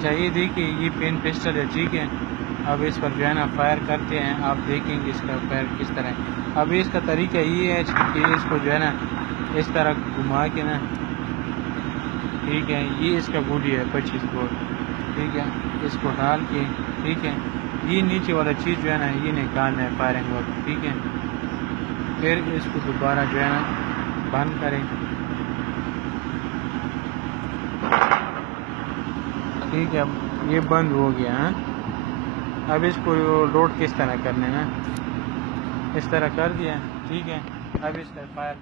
अच्छा ये देखिए ये पेन पिस्टल है, ठीक है। अब इस पर जो है ना फायर करते हैं, आप देखेंगे इसका फायर किस तरह है। अब इसका तरीका ये है कि इसको जो है ना इस तरह घुमा के ना, ठीक है, ये इसका गोली है 25 बोल, ठीक है। इसको डाल के, ठीक है, ये नीचे वाला चीज़ जो है ना ये निकालना है फायरिंग वक्त, ठीक है। फिर इसको दोबारा जो है ना बंद करें, ठीक है। अब ये बंद हो गया है। अब इसको लोड किस तरह करने ना, इस तरह कर दिया, ठीक है। अब इसका फायर